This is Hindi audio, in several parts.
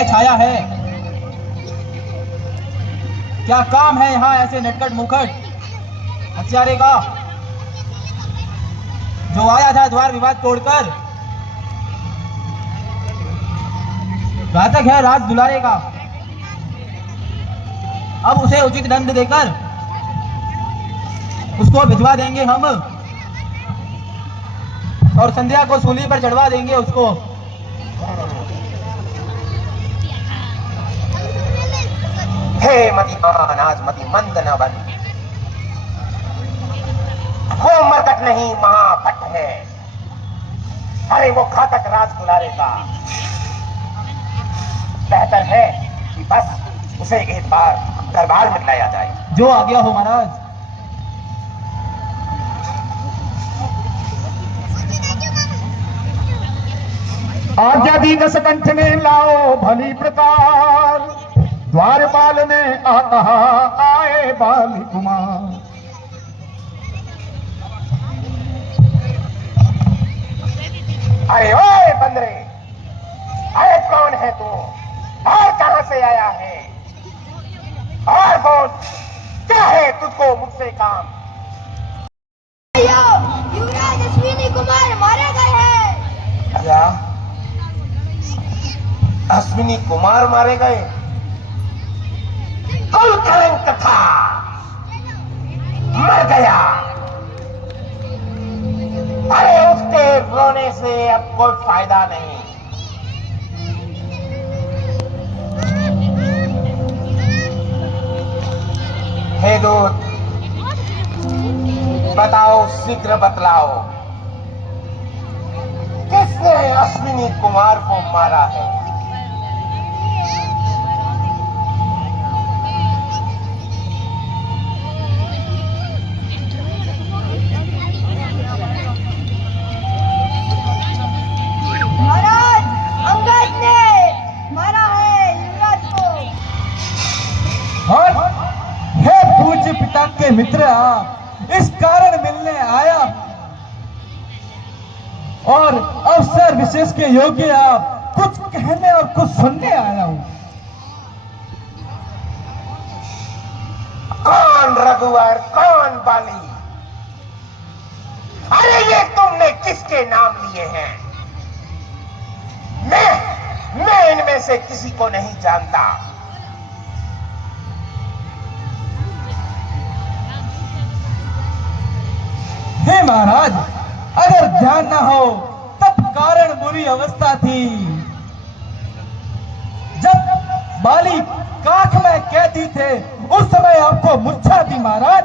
है छाया है। क्या काम है यहाँ ऐसे नटखट मुखट हत्यारे का, जो आया था द्वार विवाद तोड़कर, घातक है राज दुलारे का। अब उसे उचित दंड देकर उसको भिजवा देंगे हम, और संध्या को सूली पर चढ़वा देंगे उसको। हे मतिमान, आज मति मंद न बन। वो मरकट नहीं महापट है। अरे वो घातक राज दुलारे का। बेहतर है कि बस उसे एक बार दरबार में लाया जाए। जो आ गया हो महाराज। आज्ञा दी दस कंठ ने लाओ भली प्रकार, द्वारपाल ने कहा आए बाली कुमार। अरे ओए बंदरे, अरे कौन है तू और कहां से आया है? और बोल, क्या है तुझको मुझसे काम? युवराज अश्विनी कुमार मारे गए हैं। क्या अश्विनी कुमार मारे गए? कुल कलंक था, मर गया। अरे उसके रोने से अब कोई फायदा नहीं। हे दूत, बताओ, शीघ्र बतलाओ, किसने अश्विनी कुमार को मारा है? महाराज, अंगद ने मारा है युवराज को। और हे पूज्य पिता के मित्र, आप इस कारण मिलने आया और अवसर विशेष के योग्य आप कुछ कहने और कुछ सुनने आया हूं। कौन रघुवर, कौन बाली? अरे ये तुमने किसके नाम लिए हैं? मैं इनमें से किसी को नहीं जानता। हे महाराज, अगर ध्यान न हो तब कारण बुरी अवस्था थी। जब बाली काख में कैदी थे उस समय आपको मूर्छा थी महाराज,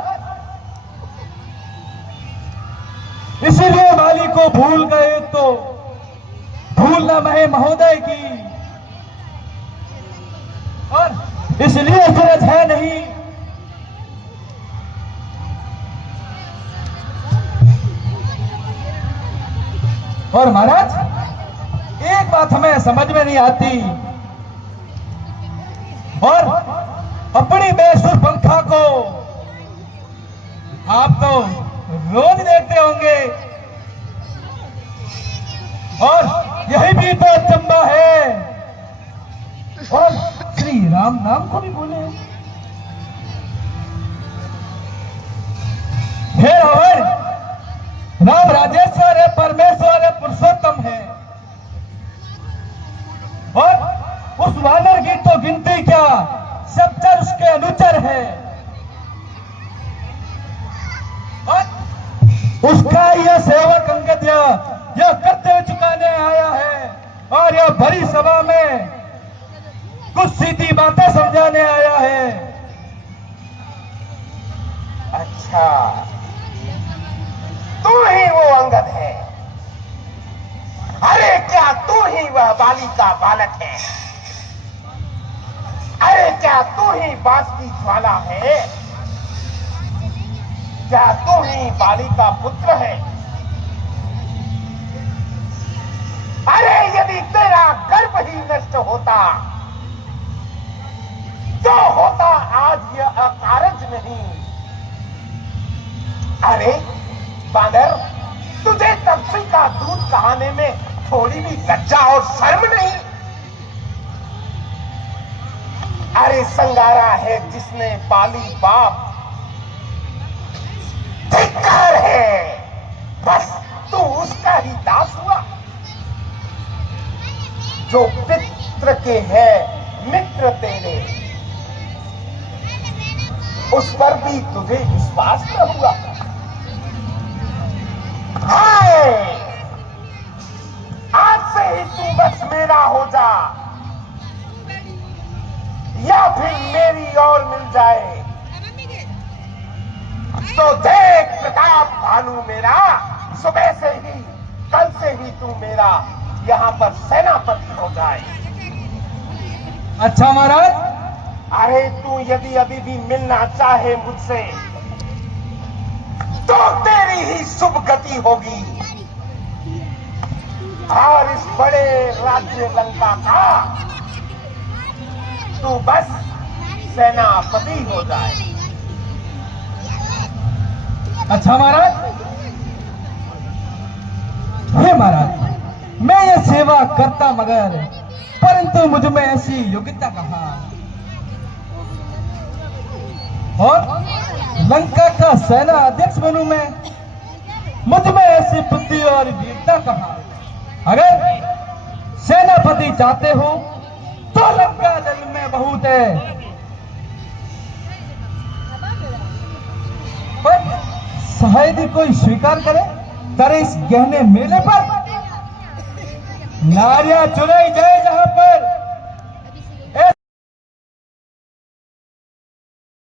इसीलिए बाली को भूल गए। तो भूल न महे महोदय की, और इसलिए सूरज है नहीं। और महाराज, एक बात हमें समझ में नहीं आती, और अपनी बेसुर पंखा को आप तो रोज देखते होंगे, और यही भी तो अचंबा है। और श्री राम नाम को भी बोले। हे रावण, राम राजेश्वर है, परमेश्वर है, पुरुषोत्तम है, और उस वानर की तो गिनती क्या, सब चर उसके अनुचर है, और उसका यह सेवक अंगद यह कर्तव्य चुकाने आया है, और यह भरी सभा में कुछ सीधी बातें समझाने आया है। अच्छा, तू ही वो अंगद है? अरे क्या तू ही वह बाली का बालक है? अरे क्या तू ही बांस की ज्वाला है? क्या तू ही बाली का पुत्र है? अरे यदि तेरा गर्भ ही नष्ट होता तो होता आज यह अकारज नहीं। अरे बांदर, तुझे तपसी का दूध कहाने में थोड़ी भी लज्जा और शर्म नहीं? अरे संगारा है जिसने पाली बाप, धिक्कार है बस तू उसका ही दास हुआ। जो पित्र के है मित्र तेरे, उस पर भी तुझे विश्वास न हुआ। हाय, आज से ही तू बस मेरा हो जा, या फिर मेरी और मिल जाए। तो देख प्रताप भानु मेरा, सुबह से ही कल से ही तू मेरा यहाँ पर सेनापति हो जाए। अच्छा महाराज, अरे तू यदि अभी भी मिलना चाहे मुझसे तो तेरी ही शुभ गति होगी और इस बड़े राज्य लंका का तू बस सेनापति हो जाए। अच्छा महाराज, हे महाराज, मैं ये सेवा करता मगर परंतु मुझ में ऐसी योग्यता कहाँ, और लंका का सेना अध्यक्ष बनूं मैं, मुझ में ऐसी बुद्धि और वीरता कहाँ। अगर सेनापति चाहते हो तो लंका दल में बहुत है, पर शायद ही कोई स्वीकार करे तेरे इस गहने मेले पर नारियां चुराई जाए जहां पर